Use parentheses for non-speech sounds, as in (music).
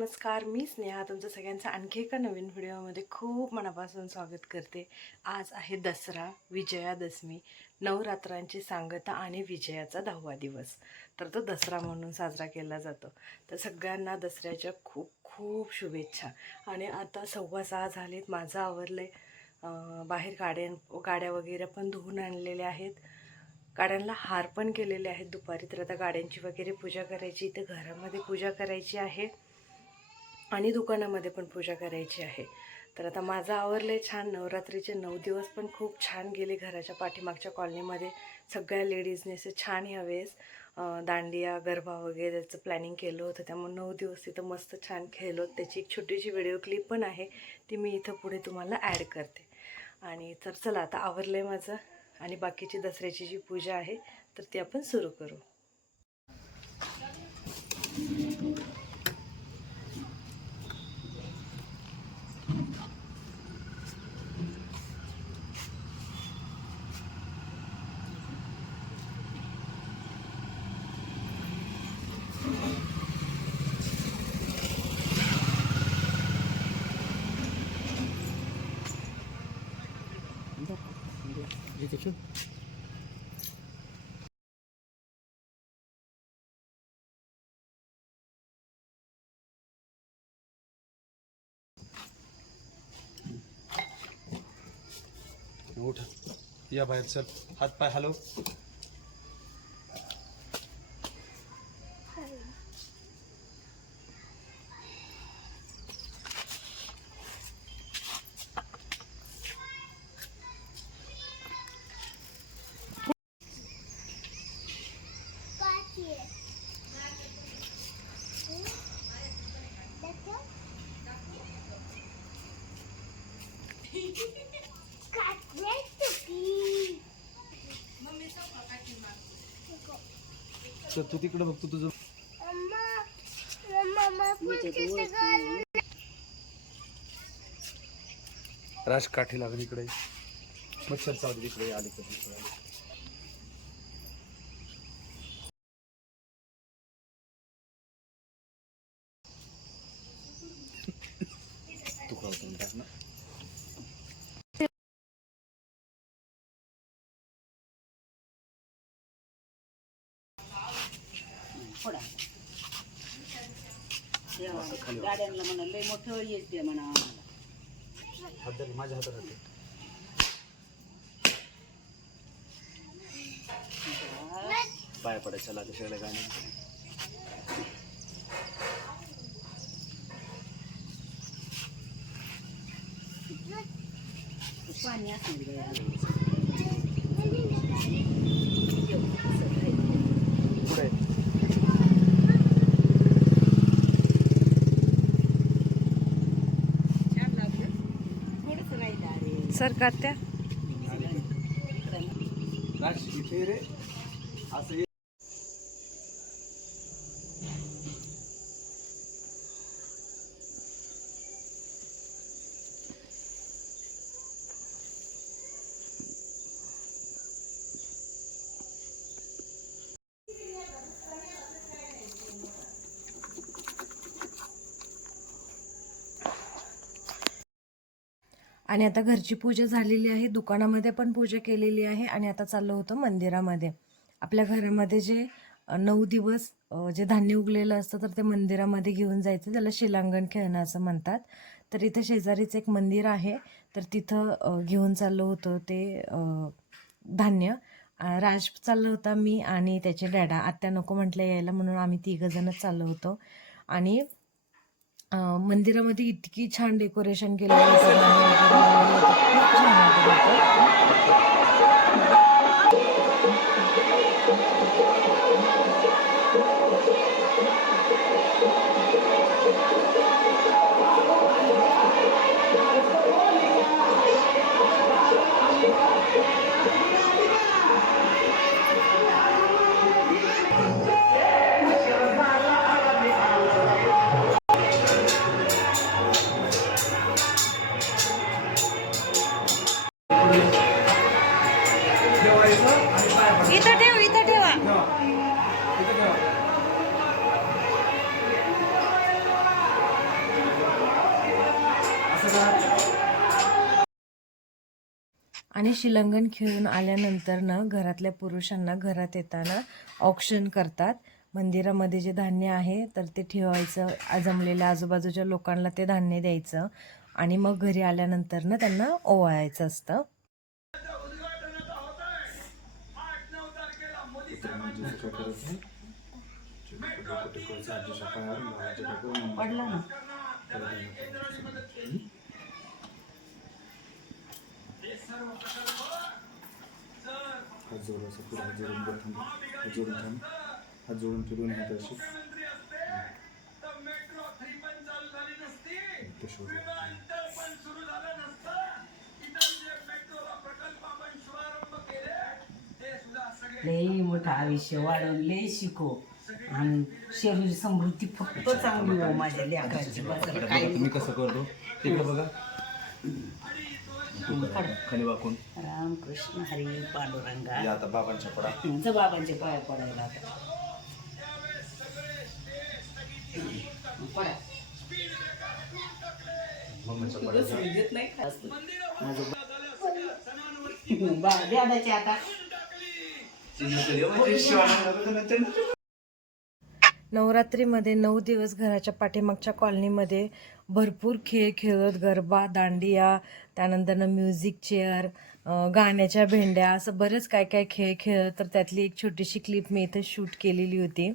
नमस्कार मी स्नेहा तुमचं सगळ्यांचं आणखी एका नवीन व्हिडिओमध्ये खूप मनापासून स्वागत करते. आज आहे दसरा विजयादशमी नवरात्रांची सांगता आणि विजयाचा दहावा दिवस. तर तो दसरा म्हणून साजरा केला जातो. तर सगळ्यांना दसऱ्याच्या खूप खूप शुभेच्छा. आणि आता सव्वा सहा झालेत माझं आवरलं आहे बाहेर गाड्या गाड्या वगैरे पण धुवून आणलेल्या आहेत. गाड्यांना हार पण केलेले आहेत. दुपारी तर आता गाड्यांची वगैरे पूजा करायची इथे घरामध्ये पूजा करायची आहे. आणि दुकानामध्ये पण पूजा करायची आहे. तर आता माझं आवरलं आहे छान नवरात्रीचे नऊ दिवस पण खूप छान गेले घराच्या पाठीमागच्या कॉलनीमध्ये. सगळ्या लेडीजने असे छान ह्यावेळेस दांडिया गरबा वगैरेचं प्लॅनिंग केलं होतं. त्यामुळे नऊ दिवस तिथं मस्त छान खेळलो. त्याची एक छोटीशी व्हिडिओ क्लिप पण आहे. ती मी इथं पुढे तुम्हाला ॲड करते. आणि तर चला आता आवरलं आहे माझं आणि बाकीची दसऱ्याची जी पूजा आहे तर ती आपण सुरू करू. उठ। या बाहेर चल हात पाय हलव तर तू तिकडे बघतो तुझं राज काठी लागली इकडे. मच्छर चावली इकडे आली तिकडे (laughs) तू खाऊ टाक ना? गाड्यांना म्हणा लय मोठं येते म्हणा. धर, माझ्या हातात. पाया पडायच्या लागले सगळ्या गाण्या पाणी असणार सर का आणि आता घरची पूजा झालेली आहे दुकानामध्ये पण पूजा केलेली आहे आणि आता चाललो होतं मंदिरामध्ये. आपल्या घरामध्ये जे नऊ दिवस जे धान्य उगलेलं असतं तर ते मंदिरामध्ये घेऊन जायचं त्याला शिलांगण खेळणं असं म्हणतात. तर इथं शेजारीच एक मंदिर आहे तर तिथं घेऊन चाललो होतं ते धान्य. राज चाललो होता मी आणि त्याचे डॅडा. आत्या नको म्हटलं यायला म्हणून आम्ही तिघंजणच चाललो होतो. आणि मंदिरामध्ये इतकी छान डेकोरेशन केलं होतं. खूप छान आणि शिलंगण खेळून आल्यानंतर ना घरातल्या पुरुषांना घरात येताना ऑक्शन करतात. मंदिरामध्ये जे धान्य आहे तर ते ठेवायचं. जमलेल्या आजूबाजूच्या लोकांना ते धान्य द्यायचं. आणि मग घरी आल्यानंतर ना त्यांना ओवाळायचं असतं. पडला ना. हात जोडायचा पुढे हात जोडून बघ थांब हात जोडून थांब. हात जोडून तू दोन्ही हात अशी लय मोठं आयुष्य वाढवून लय शिको. आणि शरीर समृद्धी फक्त चांगली हो माझ्या लेकराची. काही तुम्ही कसं करतो? तिकडे बघा. खाली वाकून रामकृष्ण हरी पांडुरंगा. या आता बाबांच्या पडा जा बाबांचे पाया पडायला आता. पडा. देत नाही? माझं बा- (laughs) आता. नवरात्रीमध्ये नऊ दिवस घराच्या पाठीमागच्या कॉलनीमध्ये भरपूर खेळ खेळत गरबा दांडिया त्यानंतरनं म्युझिक चेअर गाण्याच्या भेंड्या असं बरंच काय काय खेळ खेळत तर त्यातली एक छोटीशी क्लिप मी इथं शूट केलेली होती.